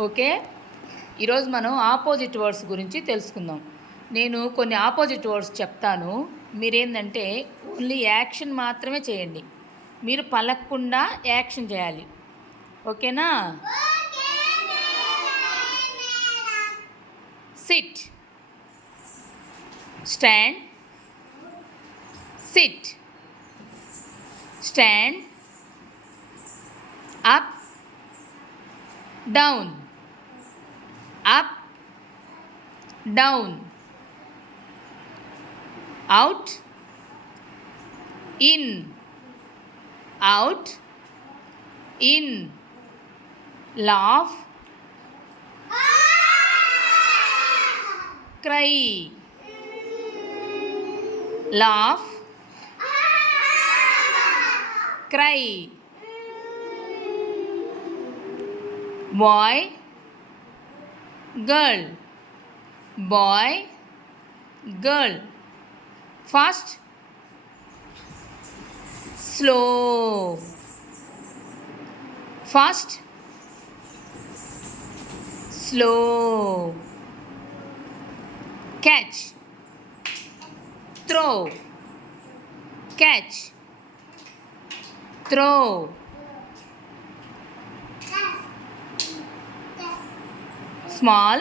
ఓకే, ఈరోజు మనం opposite words గురించి తెలుసుకుందాం. నేను కొన్ని ఆపోజిట్ వర్డ్స్ చెప్తాను. మీరేంటంటే ఓన్లీ యాక్షన్ మాత్రమే చేయండి. మీరు పలకకుండా యాక్షన్ చేయాలి. ఓకేనా? SIT, stand, SIT, stand, up, down, up, down, out, in, out, in, laugh, cry, laugh, cry, boy, girl, boy, girl, fast, slow, fast, slow, catch, throw, catch, throw, small,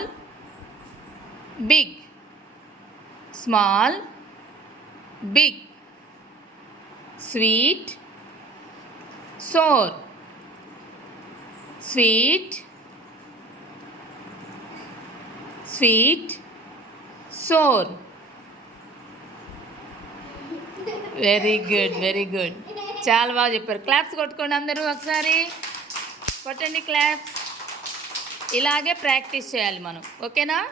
big, small, big, sweet, sour, sweet, sweet, sour. Very good, very good. చాలా బాగా చెప్పారు. క్లాప్స్ కొట్టుకోండి అందరూ ఒకసారి. కొట్టండి క్లాప్స్. ఇలాగే ప్రాక్టీస్ చేయాలి మనం. ఓకేనా?